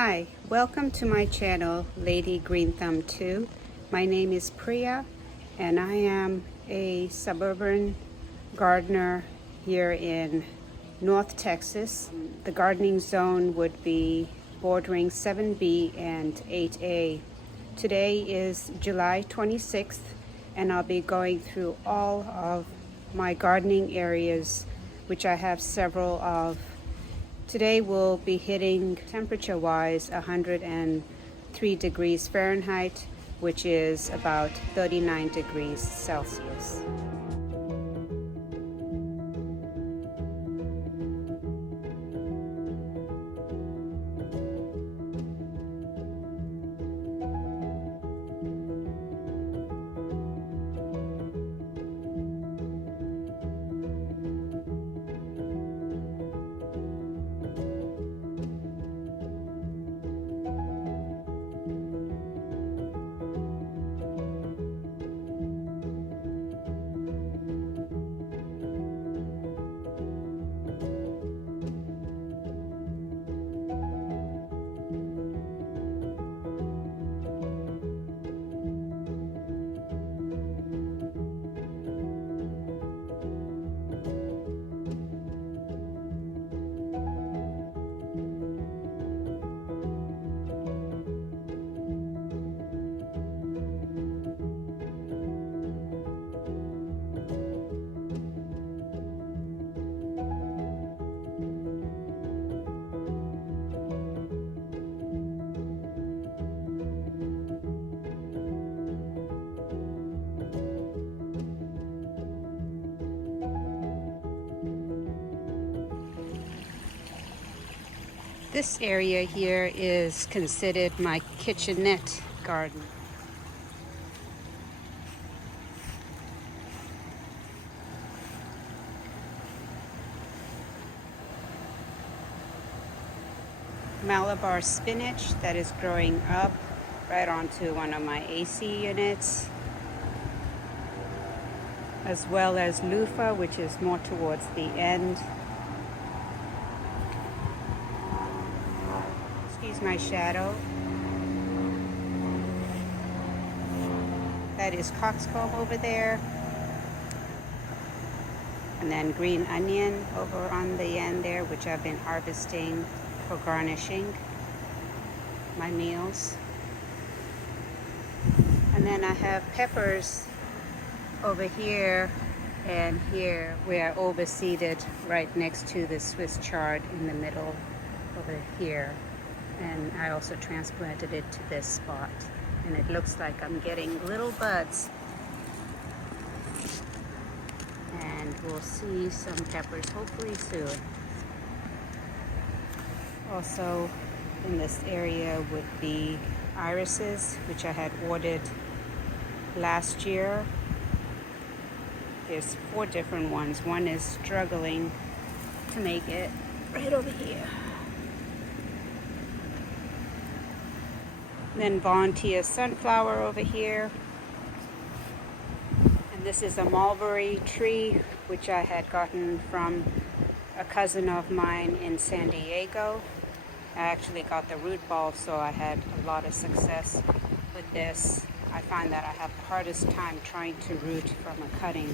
Hi, welcome to my channel, Lady Green Thumb 2. My name is Priya and I am a suburban gardener here in North Texas. The gardening zone would be bordering 7B and 8A. Today is July 26th and I'll be going through all of my gardening areas, which I have several of. Today we'll be hitting temperature-wise 103 degrees Fahrenheit, which is about 39 degrees Celsius. This area here is considered my kitchenette garden. Malabar spinach that is growing up right onto one of my AC units, as well as loofah, which is more towards the end. Excuse my shadow. That is coxcomb over there. And then green onion over on the end there, which I've been harvesting for garnishing my meals. And then I have peppers over here and here, where I overseeded right next to the Swiss chard in the middle over here. And I also transplanted it to this spot. And it looks like I'm getting little buds. And we'll see some peppers hopefully soon. Also in this area would be irises, which I had ordered last year. There's 4 different ones. One is struggling to make it right over here. Then volunteer sunflower over here. And this is a mulberry tree, which I had gotten from a cousin of mine in San Diego. I actually got the root ball, so I had a lot of success with this. I find that I have the hardest time trying to root from a cutting.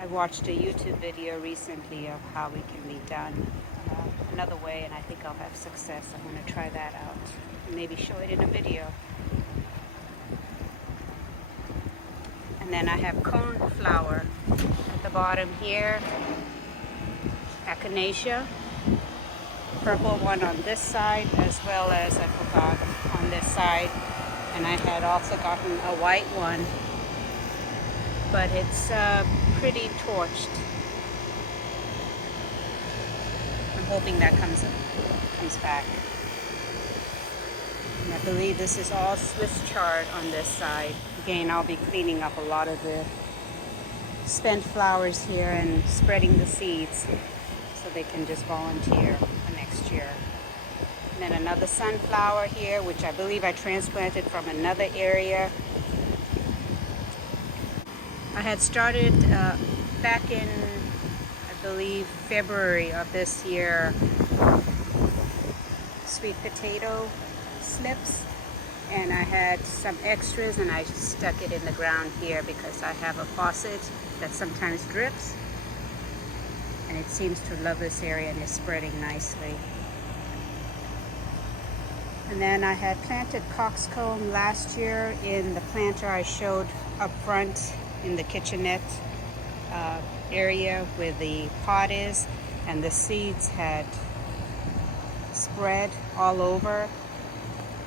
I watched a YouTube video recently of how it can be done another way, and I think I'll have success. I'm going to try that out and maybe show it in a video. And then I have coneflower at the bottom here, echinacea, purple one on this side, as well as I forgot on this side. And I had also gotten a white one, but it's pretty torched. I'm hoping that comes back. And I believe this is all Swiss chard on this side. Again, I'll be cleaning up a lot of the spent flowers here and spreading the seeds so they can just volunteer for next year. And then another sunflower here, which I believe I transplanted from another area. I had started back in, I believe, February of this year, sweet potato slips, and I had some extras and I stuck it in the ground here because I have a faucet that sometimes drips, and it seems to love this area and is spreading nicely. And then I had planted coxcomb last year in the planter I showed up front in the kitchenette area where the pot is, and the seeds had spread all over,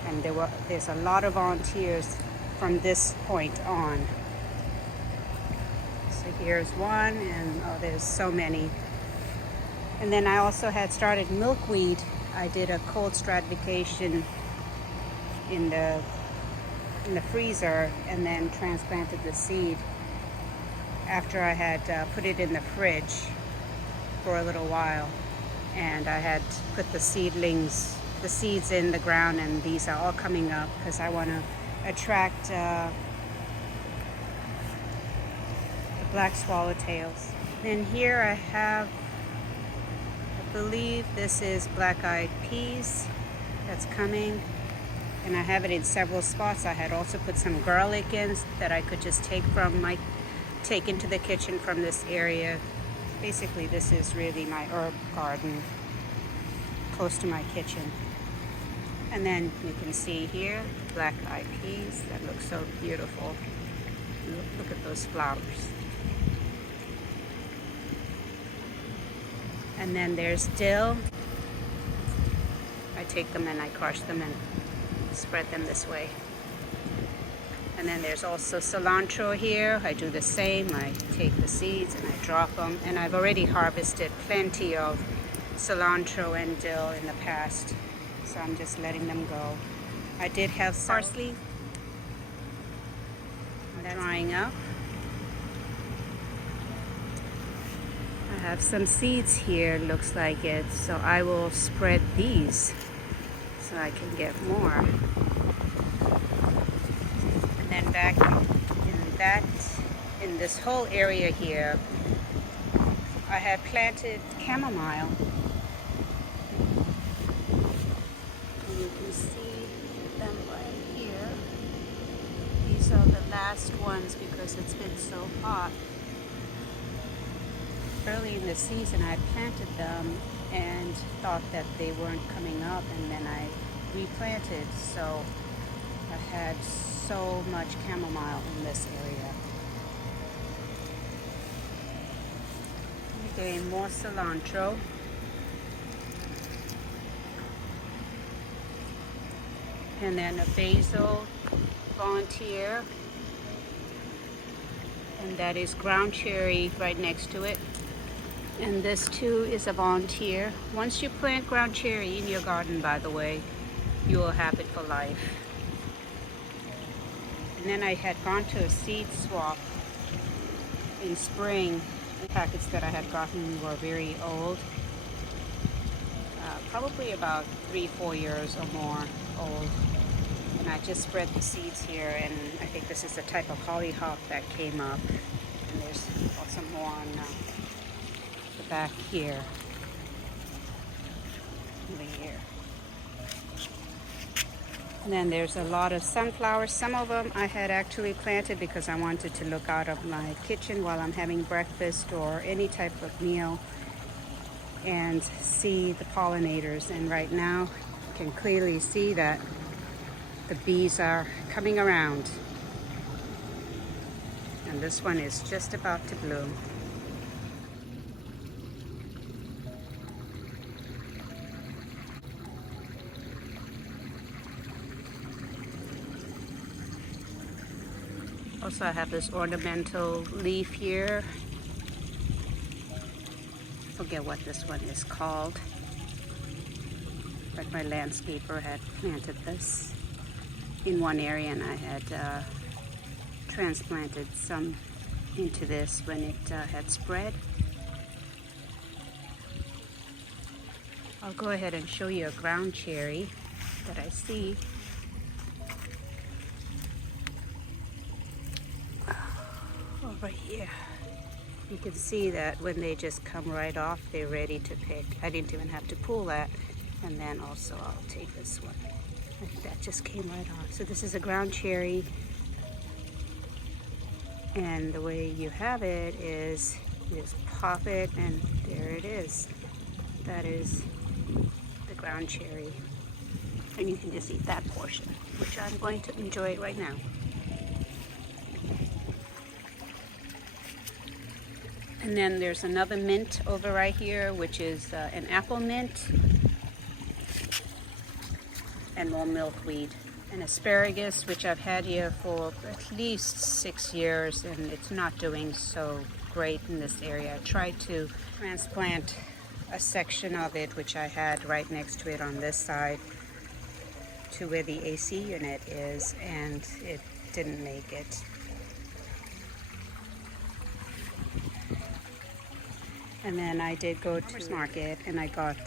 and there's a lot of volunteers from this point on. So here's one, and oh, there's so many. And then I also had started milkweed. I did a cold stratification in the freezer and then transplanted the seed after I had put it in the fridge for a little while. And I had put the seeds in the ground, and these are all coming up because I want to attract the black swallowtails. Then here I have, I believe this is black-eyed peas that's coming, and I have it in several spots. I had also put some garlic in that I could just take into the kitchen from this area. Basically, this is really my herb garden close to my kitchen. And then you can see here, black-eyed peas that look so beautiful. Look at those flowers. And then there's dill. I take them and I crush them and spread them this way. And then there's also cilantro here. I do the same. I take the seeds and I drop them. And I've already harvested plenty of cilantro and dill in the past, so I'm just letting them go. I did have parsley drying up. I have some seeds here, looks like it, so I will spread these so I can get more. And then back in this whole area here, I had planted chamomile. And you can see them right here. These are the last ones because it's been so hot. Early in the season I planted them and thought that they weren't coming up, and then I replanted, so I had so much chamomile in this area. Okay, more cilantro. And then a basil volunteer, and that is ground cherry right next to it. And this too is a volunteer. Once you plant ground cherry in your garden, by the way, you will have it for life. And then I had gone to a seed swap in spring. The packets that I had gotten were very old, probably about 3-4 years or more old. And I just spread the seeds here, and I think this is the type of hollyhock that came up. And there's also more on the back here, over here. And then there's a lot of sunflowers. Some of them I had actually planted because I wanted to look out of my kitchen while I'm having breakfast or any type of meal and see the pollinators. And right now you can clearly see that the bees are coming around. And this one is just about to bloom. Also, I have this ornamental leaf here. Forget what this one is called, but my landscaper had planted this in one area, and I had transplanted some into this when it had spread. I'll go ahead and show you a ground cherry that I see. Over here, you can see that when they just come right off, they're ready to pick. I didn't even have to pull that, And then also I'll take this one. That just came right on. So this is a ground cherry. And the way you have it is you just pop it and there it is. That is the ground cherry. And you can just eat that portion, which I'm going to enjoy right now. And then there's another mint over right here, which is an apple mint. And more milkweed. And asparagus, which I've had here for at least 6 years, and it's not doing so great in this area. I tried to transplant a section of it, which I had right next to it on this side, to where the AC unit is, and it didn't make it. And then I did go to the market and I got,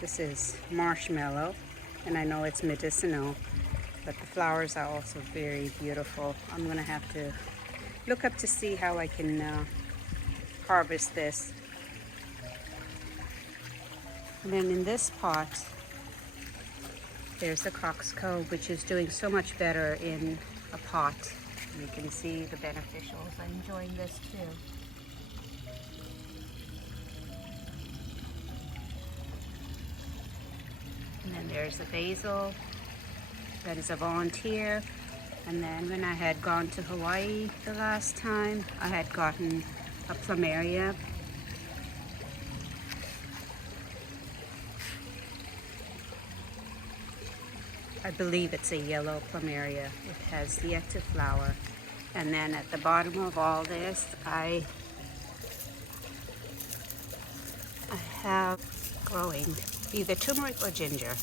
this is marshmallow, and I know it's medicinal, but the flowers are also very beautiful. I'm gonna have to look up to see how I can harvest this. And then in this pot, there's the coxcomb, which is doing so much better in a pot. You can see the beneficials. I'm enjoying this too. And then there's the basil. That is a volunteer. And then when I had gone to Hawaii the last time, I had gotten a plumeria. I believe it's a yellow plumeria. It has yet to flower. And then at the bottom of all this, I have growing either turmeric or ginger.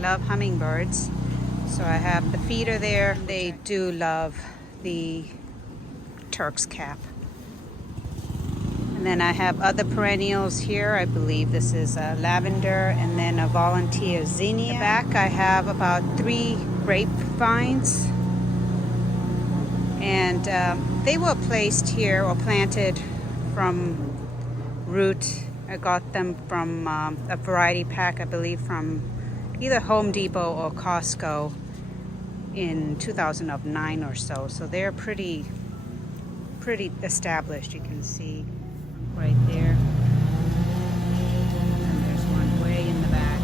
Love hummingbirds, so I have the feeder there. They do love the Turk's cap. And then I have other perennials here. I believe this is a lavender and then a volunteer zinnia. In the back I have about 3 grapevines, and they were placed here or planted from root. I got them from a variety pack, I believe from either Home Depot or Costco in 2009 or so. So they're pretty established. You can see right there. And there's one way in the back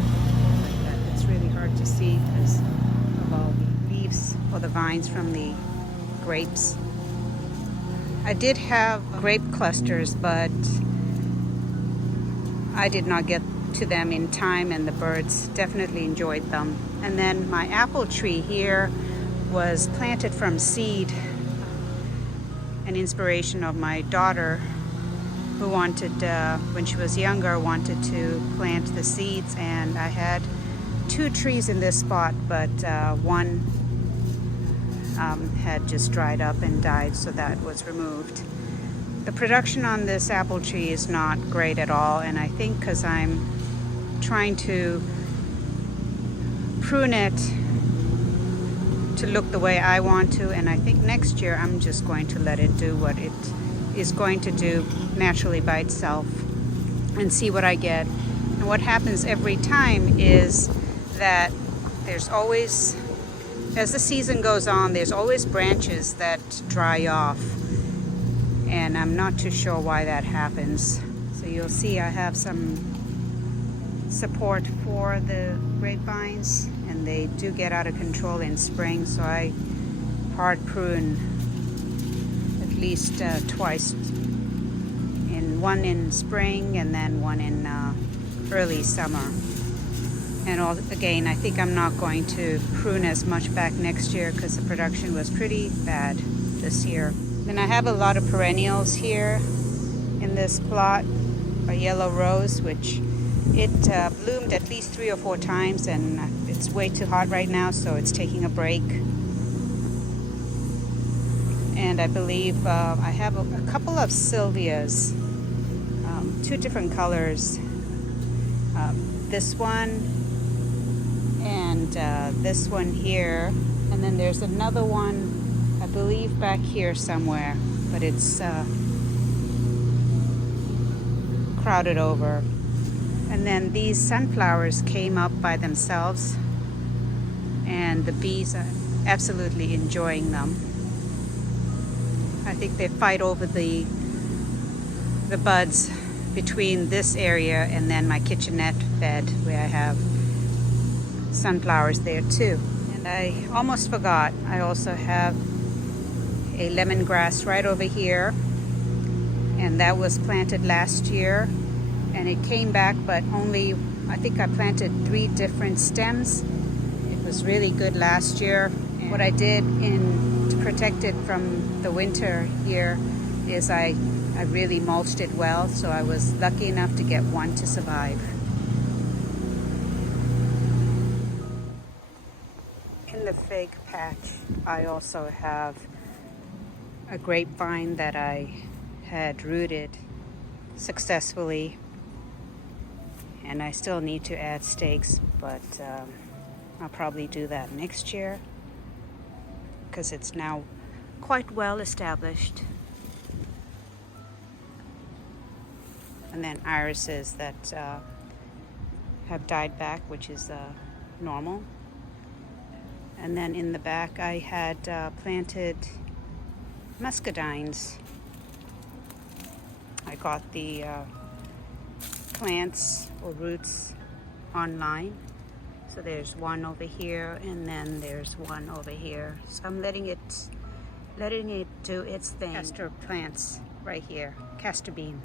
like that. It's really hard to see because of all the leaves or the vines from the grapes. I did have grape clusters, but I did not get to them in time, and the birds definitely enjoyed them. And then my apple tree here was planted from seed, an inspiration of my daughter, who wanted, when she was younger, wanted to plant the seeds. And I had 2 trees in this spot, but one had just dried up and died, so that was removed. The production on this apple tree is not great at all, and I think because I'm trying to prune it to look the way I want to, and I think next year I'm just going to let it do what it is going to do naturally by itself and see what I get. And what happens every time is that there's always, as the season goes on, there's always branches that dry off, and I'm not too sure why that happens. So you'll see I have some support for the grapevines, and they do get out of control in spring, so I hard prune at least twice, one in spring and then one in early summer. And again, I think I'm not going to prune as much back next year because the production was pretty bad this year. Then I have a lot of perennials here in this plot, a yellow rose, which it bloomed at least 3 or 4 times, and it's way too hot right now, so it's taking a break. And I believe I have a couple of Sylvias, 2 different colors, This one and this one here, and then there's another one, I believe, back here somewhere, but it's crowded over. And then these sunflowers came up by themselves, and the bees are absolutely enjoying them. I think they fight over the buds between this area and then my kitchenette bed, where I have sunflowers there too. And I almost forgot, I also have a lemongrass right over here, and that was planted last year, and it came back, but only, I think I planted 3 different stems. It was really good last year. And what I did to protect it from the winter here is I really mulched it well, so I was lucky enough to get one to survive. In the fig patch, I also have a grapevine that I had rooted successfully, and I still need to add stakes, but I'll probably do that next year because it's now quite well established. And then irises that have died back, which is normal. And then in the back I had planted muscadines. I got the plants or roots online. So there's one over here, and then there's one over here. So I'm letting it do its thing. Castor plants right here, castor bean.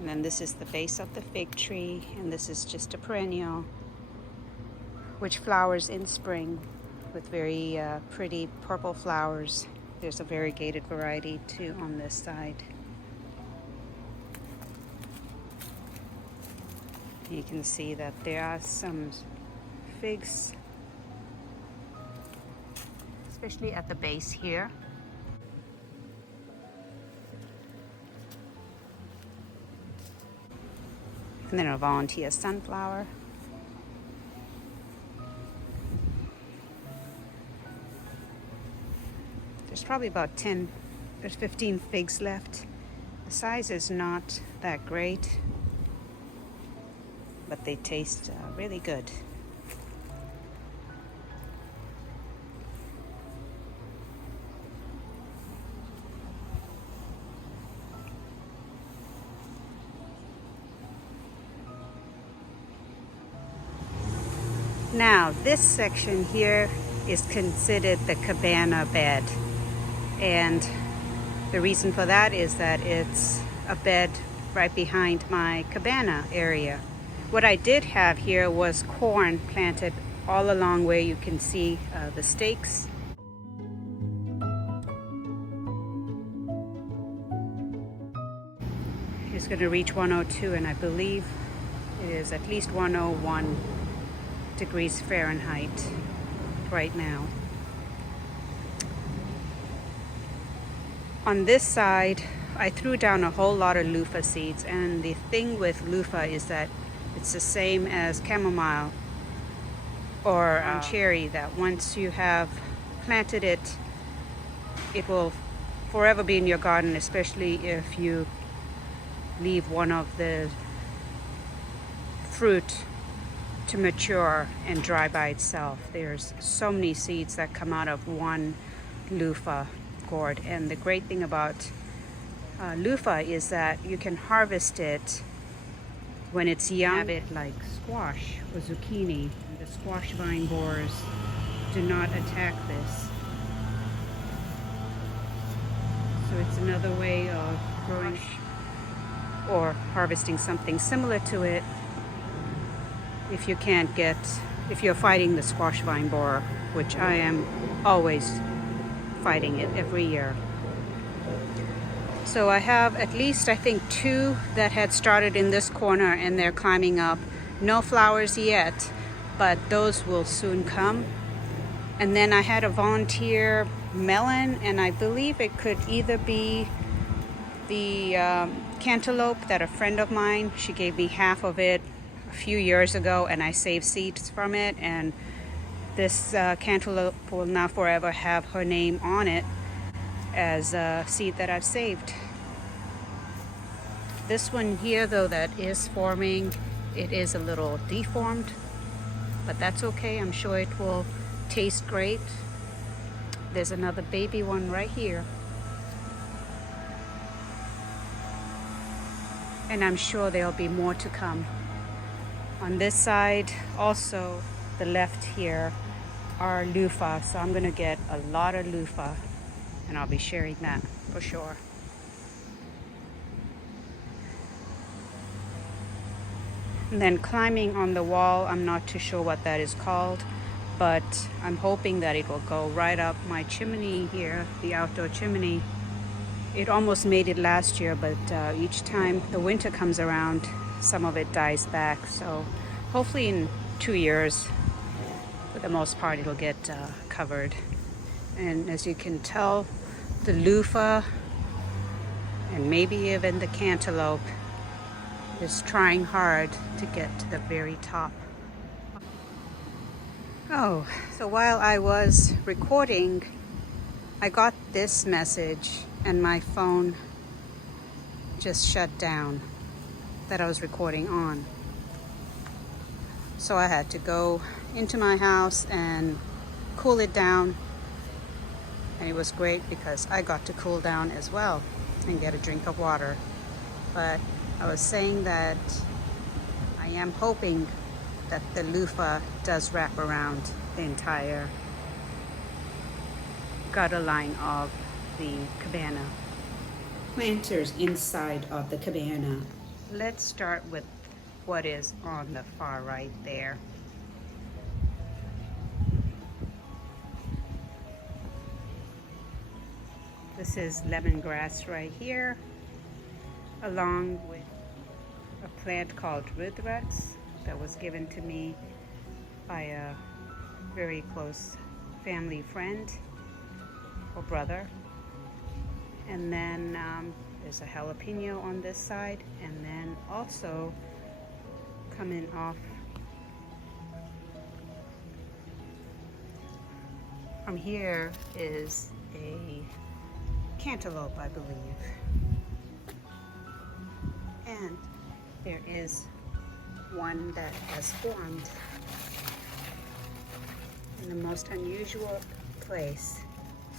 And then this is the base of the fig tree, and this is just a perennial which flowers in spring with very pretty purple flowers. There's a variegated variety too on this side. You can see that there are some figs, especially at the base here. And then a volunteer sunflower. There's probably about 10 or 15 figs left. The size is not that great, but they taste really good. Now, this section here is considered the Cabana bed, and the reason for that is that it's a bed right behind my Cabana area. What I did have here was corn planted all along where you can see the stakes. It's going to reach 102, and I believe it is at least 101 degrees Fahrenheit right now. On this side, I threw down a whole lot of loofah seeds, and the thing with loofah is that it's the same as chamomile or cherry, that once you have planted it, it will forever be in your garden, especially if you leave one of the fruit to mature and dry by itself. There's so many seeds that come out of one loofah gourd, and the great thing about loofah is that you can harvest it when it's young. Have it like squash or zucchini. The squash vine borers do not attack this, so it's another way of growing or harvesting something similar to it if you're fighting the squash vine borer, which I am always fighting it every year. So I have at least, I think, 2 that had started in this corner, and they're climbing up. No flowers yet, but those will soon come. And then I had a volunteer melon, and I believe it could either be the cantaloupe that a friend of mine, she gave me half of it a few years ago, and I saved seeds from it, and this cantaloupe will now forever have her name on it as a seed that I've saved. This one here, though, that is forming, it is a little deformed, but that's okay. I'm sure it will taste great. There's another baby one right here. And I'm sure there'll be more to come. On this side, also the left here, are loofah. So I'm gonna get a lot of loofah, and I'll be sharing that for sure. And then climbing on the wall, I'm not too sure what that is called, but I'm hoping that it will go right up my chimney here, the outdoor chimney. It almost made it last year, but each time the winter comes around, some of it dies back. So hopefully in 2 years, for the most part, it'll get covered. And as you can tell, the loofah and maybe even the cantaloupe is trying hard to get to the very top. Oh, so while I was recording, I got this message and my phone just shut down that I was recording on. So I had to go into my house and cool it down. And it was great because I got to cool down as well and get a drink of water. But I was saying that I am hoping that the loofah does wrap around the entire gutter line of the cabana. Planters inside of the cabana. Let's start with what is on the far right there. This is lemongrass right here, along with a plant called rudrax that was given to me by a very close family friend or brother. And then there's a jalapeno on this side, and then also coming off from here is a cantaloupe, I believe. And there is one that has formed in the most unusual place.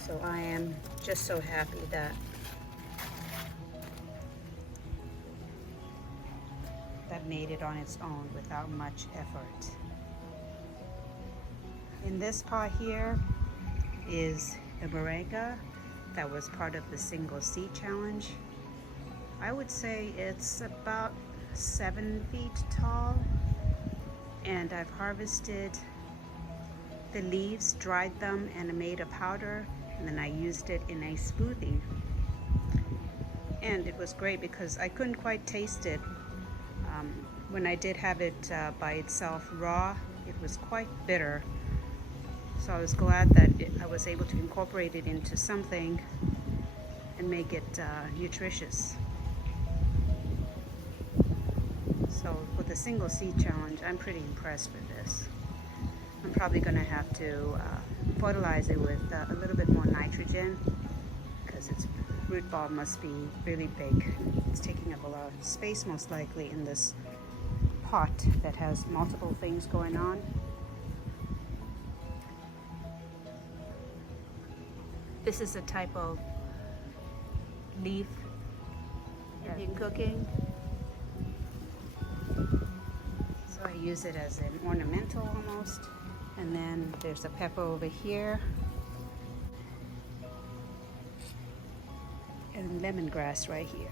So I am just so happy that made it on its own without much effort. In this pot here is the Moringa that was part of the single seed challenge. I would say it's about 7 feet tall, and I've harvested the leaves, dried them, and made a powder, and then I used it in a smoothie. And it was great because I couldn't quite taste it. When I did have it by itself raw, it was quite bitter. So I was glad that I was able to incorporate it into something and make it nutritious. So for the single seed challenge, I'm pretty impressed with this. I'm probably going to have to fertilize it with a little bit more nitrogen because its root ball must be really big. It's taking up a lot of space most likely in this pot that has multiple things going on. This is a type of leaf in cooking. So I use it as an ornamental almost. And then there's a pepper over here. And lemongrass right here.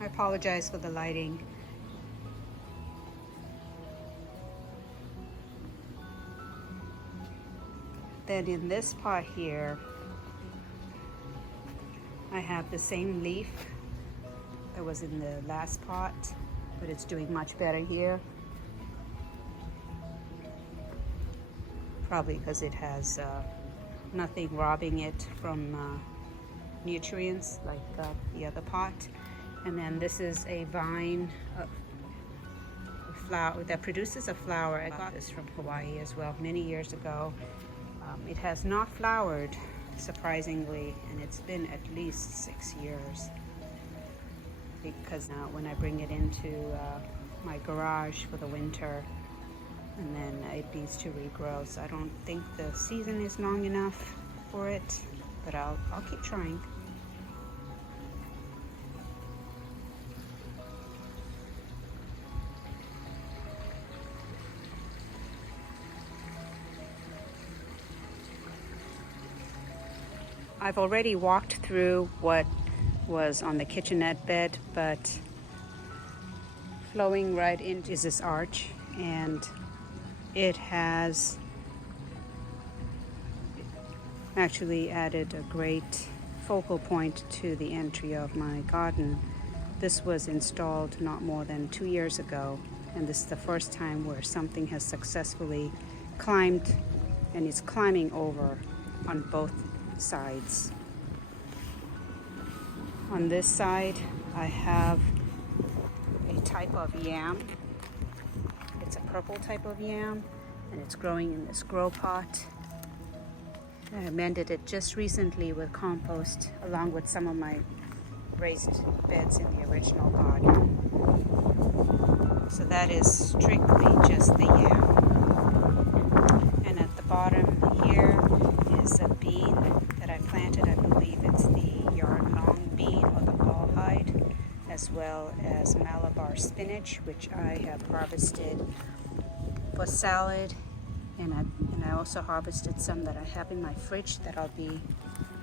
I apologize for the lighting. Then in this pot here, I have the same leaf that was in the last pot, but it's doing much better here. Probably because it has nothing robbing it from nutrients like the other pot. And then this is a vine flower that produces a flower. I got this from Hawaii as well many years ago. It has not flowered, surprisingly, and it's been at least 6 years, because now when I bring it into my garage for the winter, and then it needs to regrow. So I don't think the season is long enough for it, but I'll keep trying. I've already walked through what was on the kitchenette bed, but flowing right into is this arch, and it has actually added a great focal point to the entry of my garden. This was installed not more than 2 years ago, and this is the first time where something has successfully climbed and is climbing over on both sides. On this side, I have a type of yam. It's a purple type of yam, and it's growing in this grow pot. I amended it just recently with compost, along with some of my raised beds in the original garden. So that is strictly just the yam. And at the bottom here is a bean that I planted. I believe it's the yard-long bean or the ballhide, as well as Malabar spinach, which I have harvested for salad, and I also harvested some that I have in my fridge that I'll be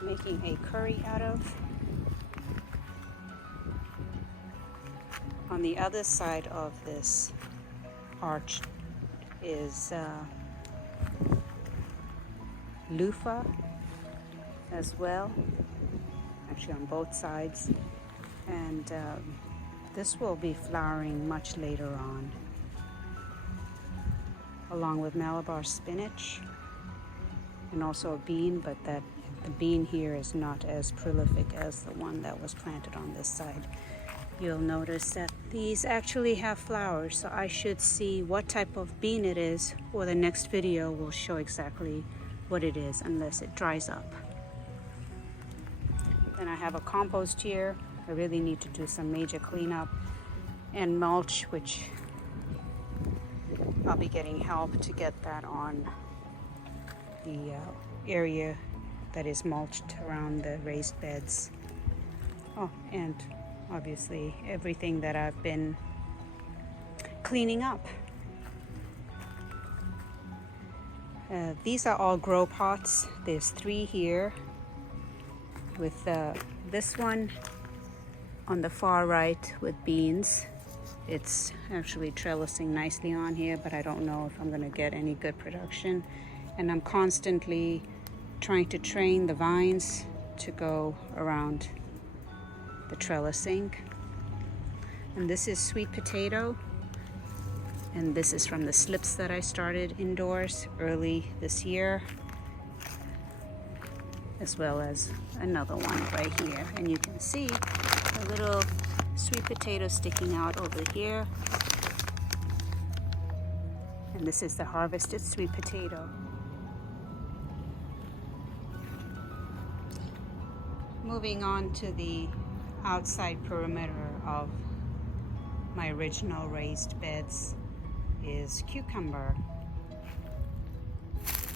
making a curry out of. On the other side of this arch is loofah as well, actually on both sides, and this will be flowering much later on, along with Malabar spinach and also a bean, but the bean here is not as prolific as the one that was planted on this side. You'll notice that these actually have flowers, so I should see what type of bean it is, or the next video will show exactly what it is, unless it dries up. Then I have a compost here. I really need to do some major cleanup, and mulch, which I'll be getting help to get that on the area that is mulched around the raised beds. Oh, and obviously everything that I've been cleaning up. These are all grow pots. There's 3 here, with this one on the far right with beans. It's actually trellising nicely on here, but I don't know if I'm going to get any good production. And I'm constantly trying to train the vines to go around the trellising. And this is sweet potato, and this is from the slips that I started indoors early this year, as well as another one right here. And you can see a little sweet potato sticking out over here, and this is the harvested sweet potato. Moving on to the outside perimeter of my original raised beds is cucumber,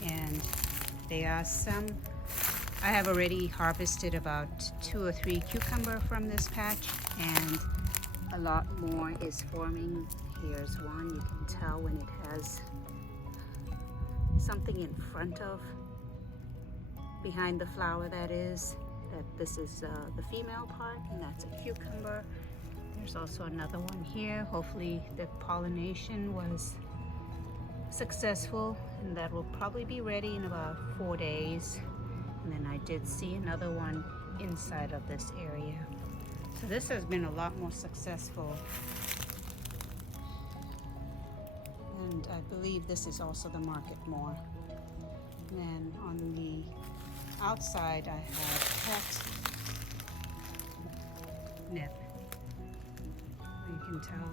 and they are some. I have already harvested about 2 or 3 cucumber from this patch, and a lot more is forming. Here's one. You can tell when it has something in front of, behind the flower, that is, that this is the female part, and that's a cucumber. There's also another one here. Hopefully the pollination was successful, and that will probably be ready in about 4 days. And then I did see another one inside of this area. So this has been a lot more successful. And I believe this is also the market more. And then on the outside I have cat net. You can tell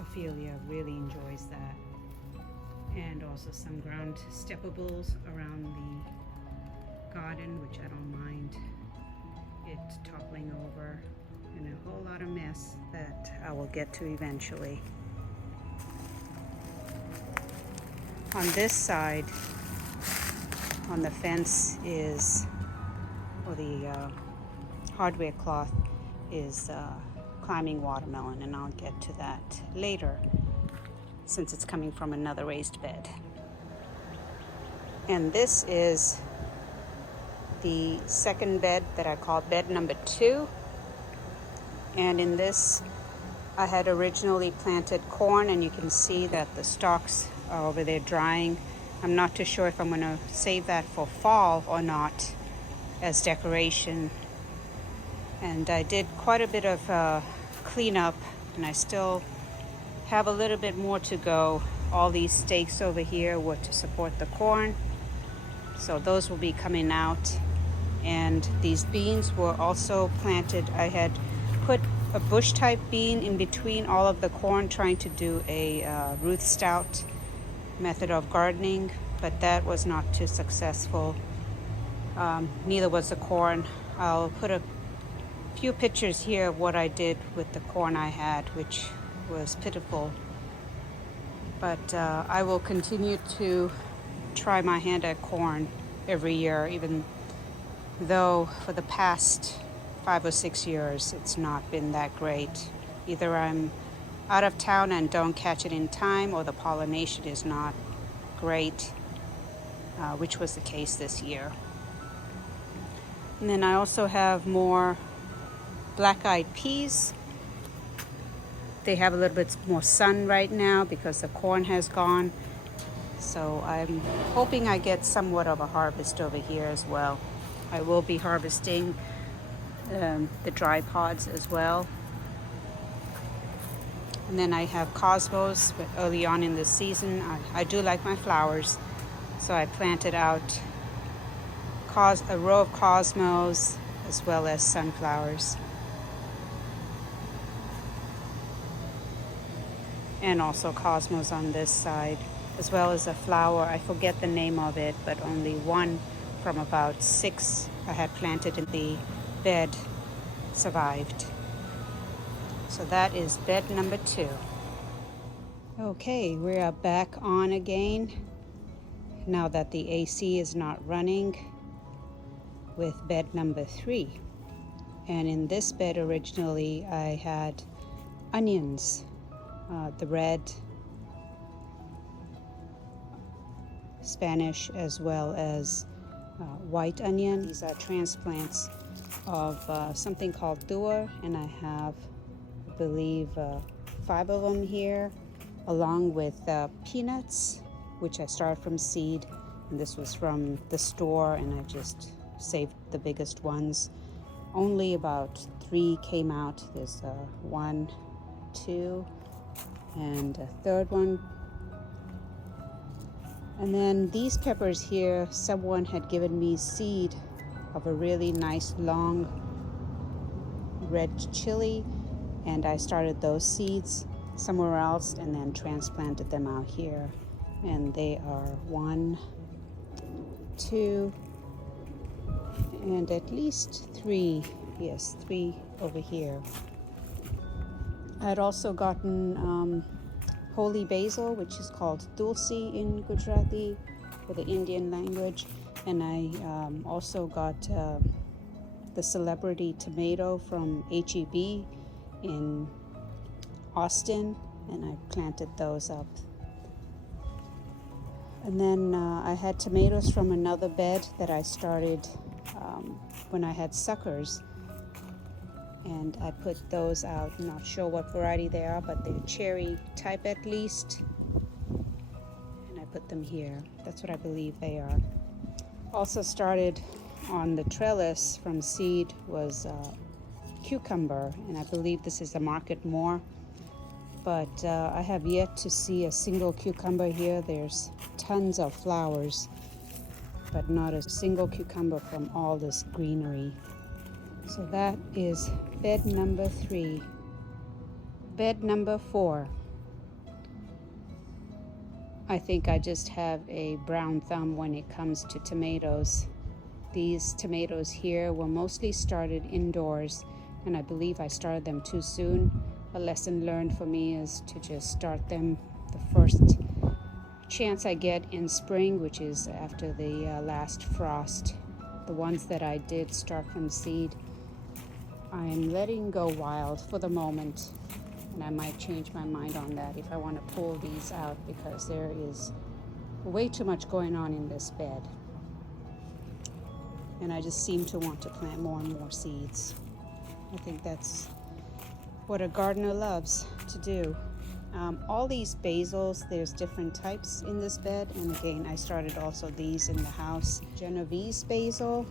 Ophelia really enjoys that. And also some ground steppables around the garden, which I don't mind it toppling over, and a whole lot of mess that I will get to eventually. On this side, on the fence is, or the hardware cloth is climbing watermelon, and I'll get to that later since it's coming from another raised bed. And this is the second bed that I call bed number 2. And in this, I had originally planted corn, and you can see that the stalks are over there drying. I'm not too sure if I'm going to save that for fall or not as decoration. And I did quite a bit of cleanup, and I still have a little bit more to go. All these stakes over here were to support the corn, so those will be coming out. And these beans were also planted. I had put a bush type bean in between all of the corn, trying to do a Ruth Stout method of gardening, but that was not too successful. Neither was the corn. I'll put a few pictures here of what I did with the corn I had, which was pitiful. But I will continue to try my hand at corn every year, even though for the past 5 or 6 years it's not been that great. Either I'm out of town and don't catch it in time, or the pollination is not great, which was the case this year. And then I also have more black-eyed peas. They have a little bit more sun right now because the corn has gone. So I'm hoping I get somewhat of a harvest over here as well. I will be harvesting the dry pods as well. And then I have cosmos, but early on in the season, I do like my flowers. So I planted out a row of cosmos as well as sunflowers. And also cosmos on this side, as well as a flower. I forget the name of it, but only one from about 6 I had planted in the bed survived. So that is bed number 2. Okay, we are back on again now that the AC is not running, with bed number 3. And in this bed originally I had onions, the red, Spanish, as well as white onion. These are transplants of something called dua, and I have, I believe, 5 of them here, along with peanuts, which I started from seed, and this was from the store, and I just saved the biggest ones. Only about 3 came out. There's 1, 2, and a third one. And then these peppers here, someone had given me seed of a really nice long red chili, and I started those seeds somewhere else and then transplanted them out here. And they are 1, 2, and at least 3. Yes, 3 over here. I had also gotten holy basil, which is called tulsi in Gujarati, for the Indian language. And I also got the celebrity tomato from HEB in Austin, and I planted those up. And then I had tomatoes from another bed that I started when I had suckers, and I put those out. I'm not sure what variety they are, but they're cherry type at least, and I put them here. That's what I believe they are. Also started on the trellis from seed was cucumber, and I believe this is a market more, but I have yet to see a single cucumber here. There's tons of flowers, but not a single cucumber from all this greenery. So that is bed number 3. Bed number 4. I think I just have a brown thumb when it comes to tomatoes. These tomatoes here were mostly started indoors, and I believe I started them too soon. A lesson learned for me is to just start them the first chance I get in spring, which is after the last frost. The ones that I did start from seed, I am letting go wild for the moment, and I might change my mind on that if I want to pull these out, because there is way too much going on in this bed, and I just seem to want to plant more and more seeds. I think that's what a gardener loves to do. All these basils, there's different types in this bed, and again, I started also these in the house. Genovese basil,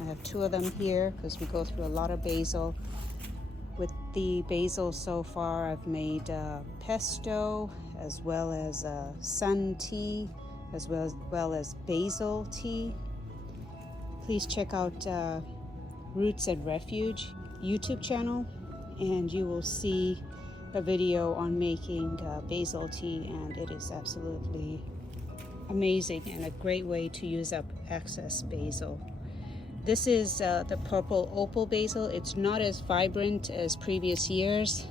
I have 2 of them here because we go through a lot of basil. With the basil so far, I've made pesto, as well as sun tea, as well as basil tea. Please check out Roots and Refuge YouTube channel, and you will see a video on making basil tea, and it is absolutely amazing and a great way to use up excess basil. This is the purple opal basil. It's not as vibrant as previous years,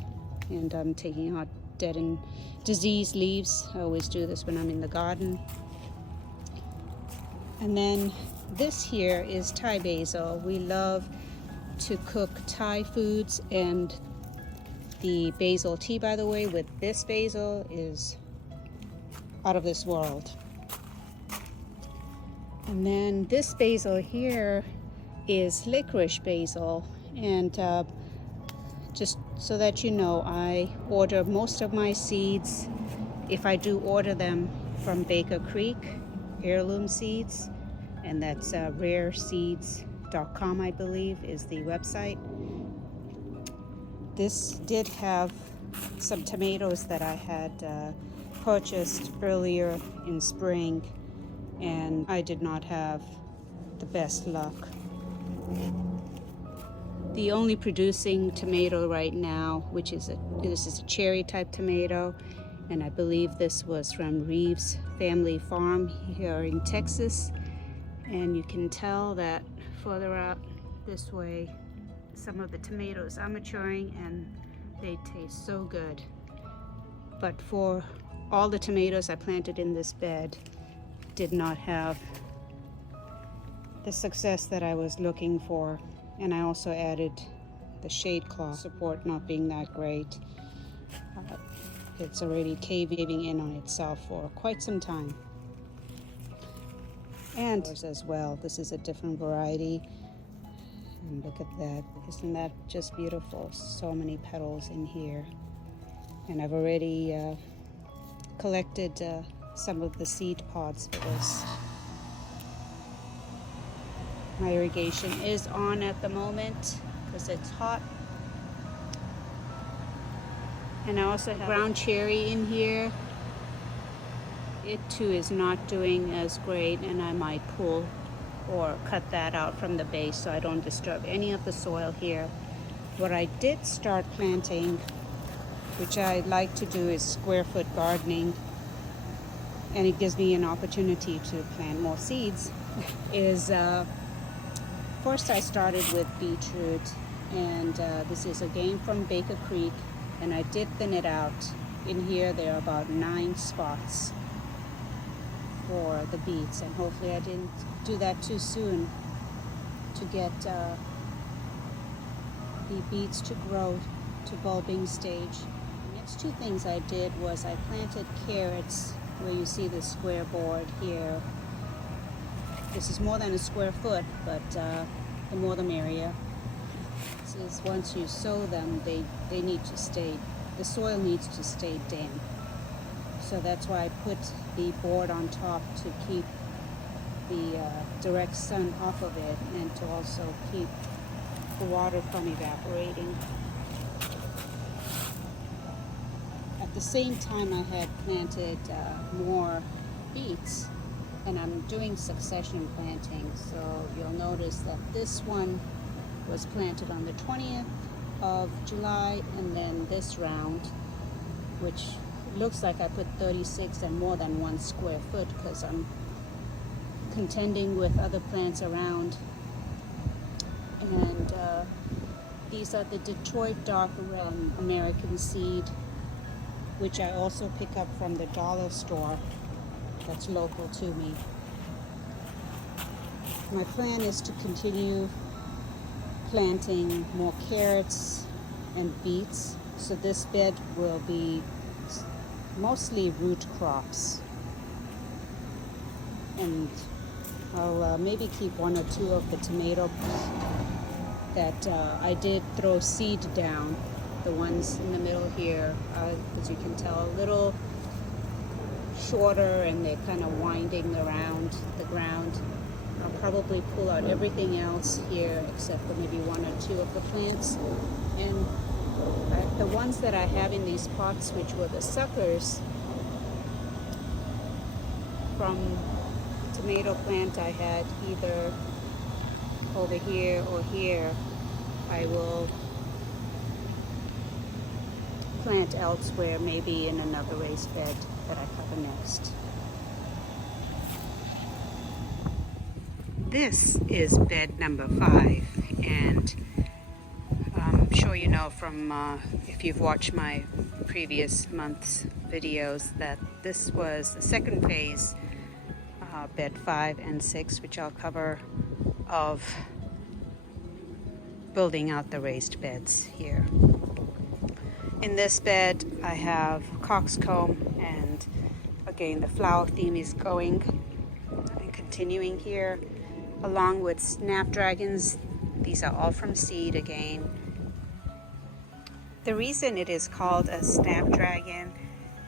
and I'm taking out dead and diseased leaves. I always do this when I'm in the garden. And then this here is Thai basil. We love to cook Thai foods, and the basil tea, by the way, with this basil is out of this world. And then this basil here is licorice basil, and just so that you know, I order most of my seeds, if I do order them, from Baker Creek Heirloom Seeds, and that's rareseeds.com, I believe, is the website. This did have some tomatoes that I had purchased earlier in spring, and I did not have the best luck. The only producing tomato right now, which is this is a cherry type tomato, and I believe this was from Reeves Family Farm here in Texas. And you can tell that further out this way, some of the tomatoes are maturing and they taste so good. But for all the tomatoes I planted in this bed, did not have the success that I was looking for. And I also added the shade cloth support not being that great. It's already caving in on itself for quite some time. And as well, this is a different variety. And look at that. Isn't that just beautiful? So many petals in here. And I've already collected some of the seed pods for this. My irrigation is on at the moment because it's hot. And I also have ground cherry in here. It too is not doing as great, and I might pull or cut that out from the base so I don't disturb any of the soil here. What I did start planting, which I like to do, is square foot gardening, and it gives me an opportunity to plant more seeds, is first I started with beetroot, and this is again from Baker Creek, and I did thin it out. In here there are about 9 spots for the beets, and hopefully I didn't do that too soon to get the beets to grow to bulbing stage. The next 2 things I did was I planted carrots where you see the square board here. This is more than a square foot, but the more the merrier. This is once you sow them, they need to stay, the soil needs to stay damp. So that's why I put the board on top to keep the direct sun off of it, and to also keep the water from evaporating. At the same time, I had planted more beets, and I'm doing succession planting, so you'll notice that this one was planted on the 20th of July, and then this round, which looks like I put 36 and more than 1 square foot because I'm contending with other plants around. And these are the Detroit Dark Red American seed, which I also pick up from the dollar store that's local to me. My plan is to continue planting more carrots and beets, so this bed will be mostly root crops, and I'll maybe keep 1 or 2 of the tomatoes that I did throw seed down. The ones in the middle here, as you can tell, a little shorter and they're kind of winding around the ground. I'll probably pull out everything else here except for maybe 1 or 2 of the plants. And the ones that I have in these pots, which were the suckers from the tomato plant I had either over here or here, I will plant elsewhere, maybe in another raised bed that I cover next. This is bed number 5, and I'm sure you know from if you've watched my previous month's videos that this was the second phase, bed 5 and 6, which I'll cover, of building out the raised beds here. In this bed I have coxcomb, and again the flower theme is going and continuing here, along with snapdragons. These are all from seed again. The reason it is called a snapdragon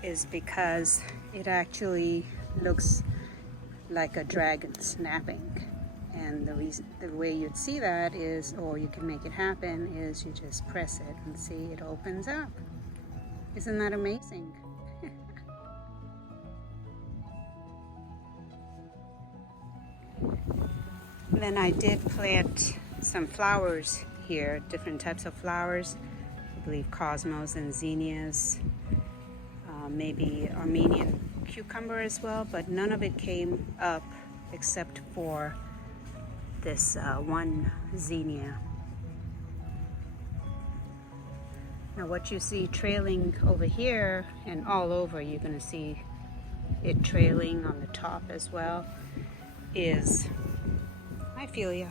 is because it actually looks like a dragon snapping. And the way you'd see that is, or you can make it happen, is you just press it and see it opens up. Isn't that amazing? Then I did plant some flowers here, different types of flowers. I believe cosmos and zinnias, maybe Armenian cucumber as well, but none of it came up except for this one zinnia. Now what you see trailing over here and all over, you're going to see it trailing on the top as well, is, I feel ya,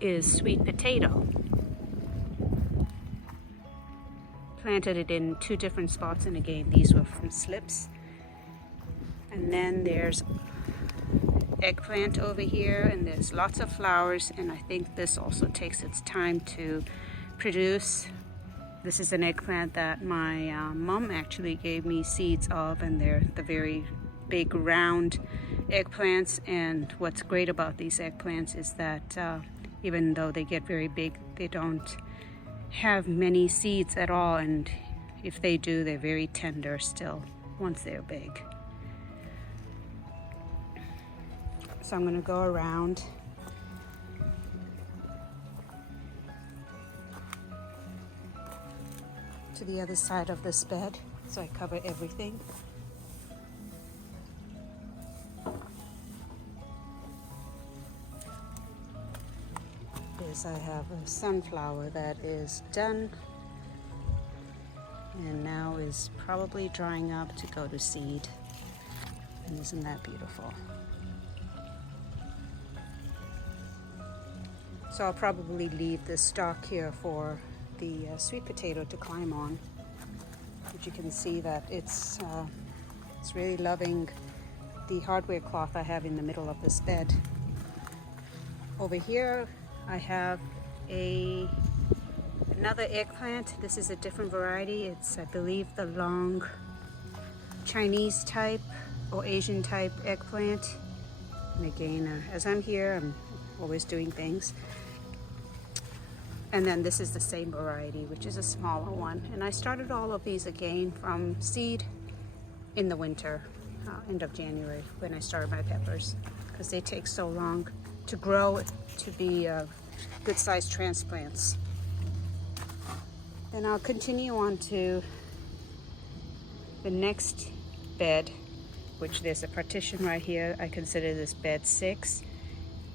is sweet potato. Planted it in 2 different spots, and again these were from slips. And then there's eggplant over here, and there's lots of flowers, and I think this also takes its time to produce. This is an eggplant that my mom actually gave me seeds of, and they're the very big round eggplants. And what's great about these eggplants is that even though they get very big, they don't have many seeds at all, and if they do, they're very tender still once they're big. So I'm going to go around to the other side of this bed so I cover everything. I have a sunflower that is done and now is probably drying up to go to seed. And isn't that beautiful? So I'll probably leave this stalk here for the sweet potato to climb on. But you can see that it's really loving the hardware cloth I have in the middle of this bed. Over here I have another eggplant. This is a different variety. It's, I believe, the long Chinese type or Asian type eggplant. And again, as I'm here, I'm always doing things. And then this is the same variety, which is a smaller one. And I started all of these again from seed. in the winter, end of January, when I start my peppers, because they take so long to grow to be good sized transplants. Then I'll continue on to the next bed, which there's a partition right here. I consider this bed 6.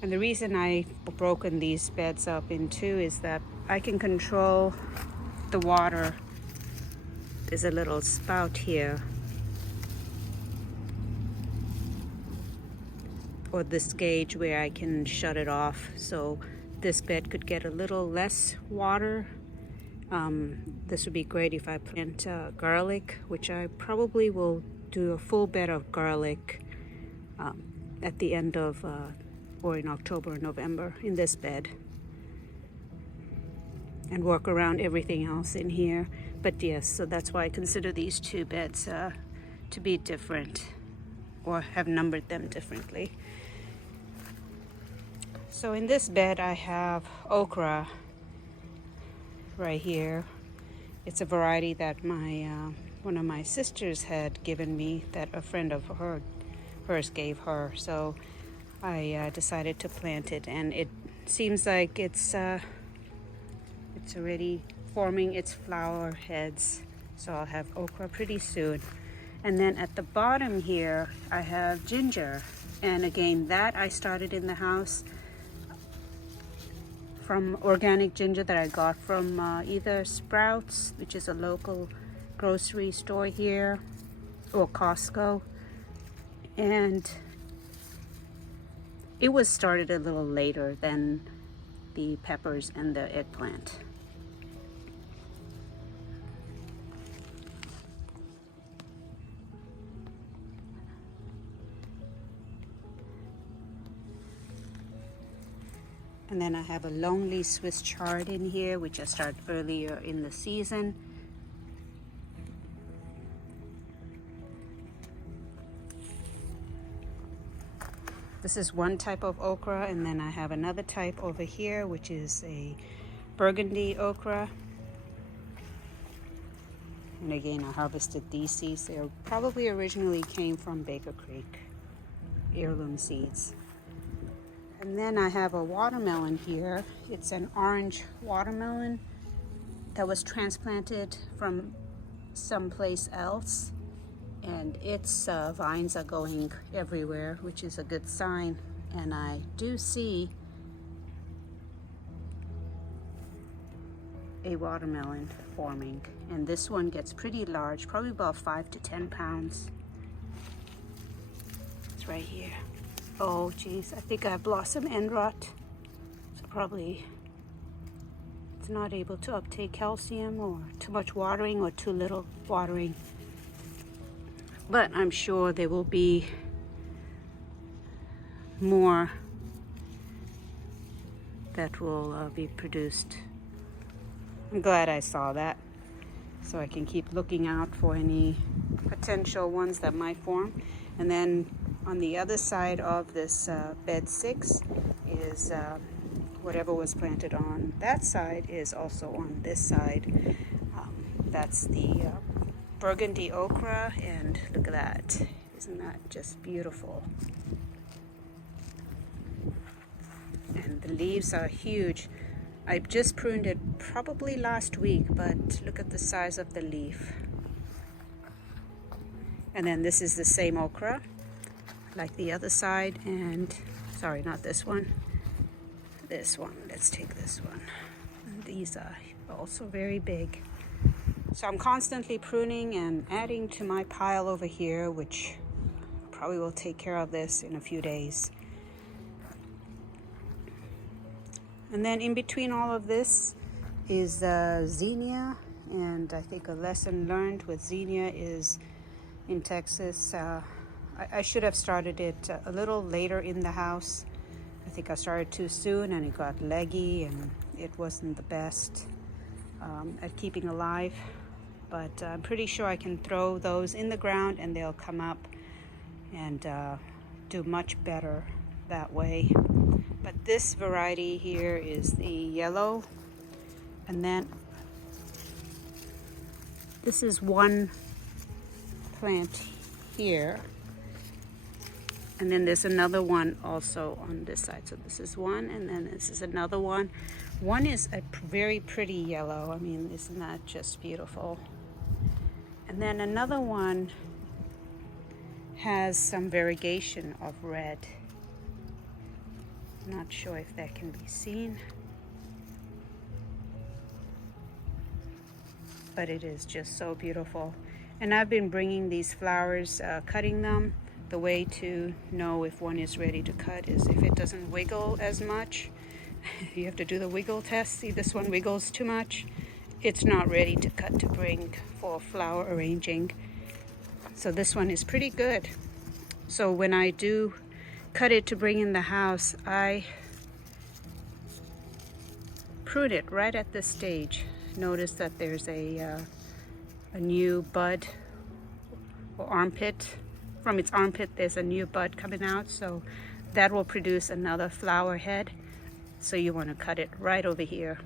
And the reason I've broken these beds up in two is that I can control the water. There's a little spout here, or this gauge where I can shut it off. So this bed could get a little less water. This would be great if I plant garlic, which I probably will do a full bed of garlic at the end of or in October or November in this bed, and work around everything else in here. But yes, so that's why I consider these two beds to be different, or have numbered them differently. So in this bed I have okra right here. It's a variety that my one of my sisters had given me, that a friend of hers gave her. So I decided to plant it, and it seems like it's already forming its flower heads. So I'll have okra pretty soon. And then at the bottom here I have ginger, and again that I started in the house from organic ginger that I got from either Sprouts, which is a local grocery store here, or Costco. And it was started a little later than the peppers and the eggplant. And then I have a lonely Swiss chard in here, which I started earlier in the season. This is one type of okra, and then I have another type over here, which is a burgundy okra. And again, I harvested these seeds. They probably originally came from Baker Creek, heirloom seeds. And then I have a watermelon here. It's an orange watermelon that was transplanted from someplace else, and its vines are going everywhere, which is a good sign. And I do see a watermelon forming, and this one gets pretty large, probably about 5 to 10 pounds. It's right here. Oh geez, I think I have blossom end rot. So probably it's not able to uptake calcium, or too much watering, or too little watering. But I'm sure there will be more that will be produced. I'm glad I saw that, so I can keep looking out for any potential ones that might form. And then on the other side of this bed 6 is whatever was planted on that side is also on this side. That's the burgundy okra, and look at that. Isn't that just beautiful? And the leaves are huge. I just pruned it probably last week, but look at the size of the leaf. And then this is the same okra like the other side, and sorry, not this one, this one. Let's take this one. And these are also very big. So I'm constantly pruning and adding to my pile over here, which probably will take care of this in a few days. And then in between all of this is zinnia, and I think a lesson learned with zinnia is in Texas, I should have started it a little later in the house. I think I started too soon, and it got leggy, and it wasn't the best at keeping alive. But I'm pretty sure I can throw those in the ground and they'll come up and do much better that way. But this variety here is the yellow, and then this is one plant here. And then there's another one also on this side. So this is one, and then this is another one. One is a very pretty yellow. I mean, isn't that just beautiful? And then another one has some variegation of red. Not sure if that can be seen, but it is just so beautiful. And I've been bringing these flowers, cutting them. The way to know if one is ready to cut is if it doesn't wiggle as much. You have to do the wiggle test. See, this one wiggles too much. It's not ready to cut to bring for flower arranging. So this one is pretty good. So when I do cut it to bring in the house, I prune it right at this stage. Notice that there's a new bud or armpit. From its armpit, there's a new bud coming out, so that will produce another flower head. So you want to cut it right over here.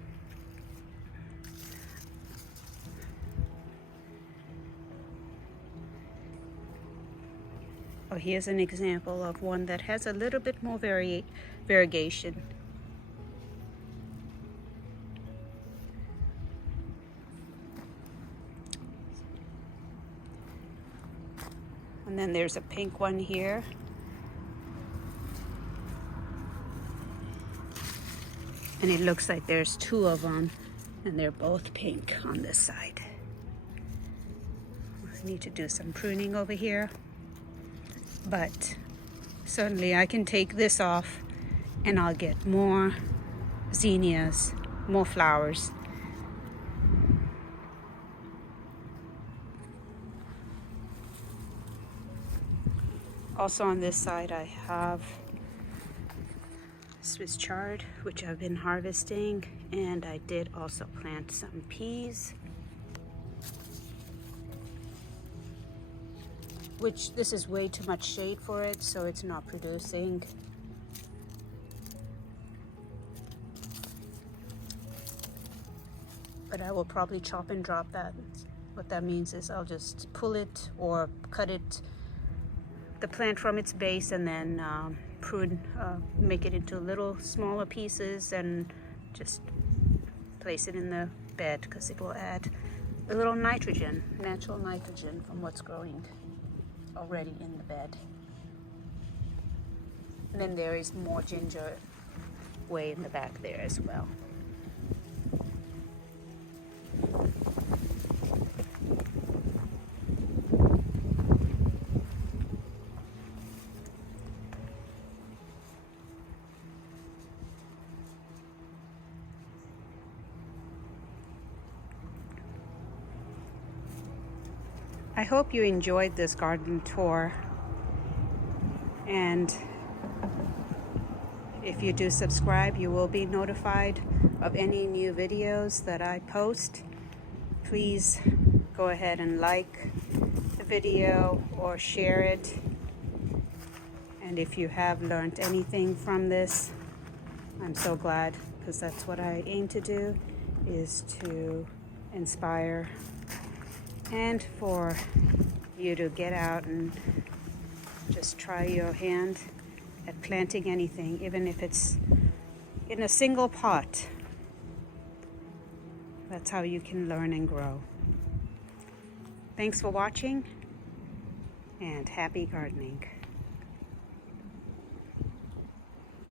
Oh, here's an example of one that has a little bit more variegation. And then there's a pink one here. And it looks like there's two of them, and they're both pink on this side. I need to do some pruning over here, but certainly I can take this off and I'll get more zinnias, more flowers. Also on this side I have Swiss chard, which I've been harvesting, and I did also plant some peas, which this is way too much shade for it, so it's not producing. But I will probably chop and drop that. What that means is I'll just pull it or cut it, the plant from its base, and then prune, make it into little smaller pieces and just place it in the bed, because it will add a little nitrogen, natural nitrogen from what's growing already in the bed. And then there is more ginger way in the back there as well. I hope you enjoyed this garden tour, and if you do subscribe, you will be notified of any new videos that I post. Please go ahead and like the video or share it. And if you have learned anything from this, I'm so glad, because that's what I aim to do, is to inspire and for you to get out and just try your hand at planting anything, even if it's in a single pot. That's how you can learn and grow. Thanks for watching, and happy gardening.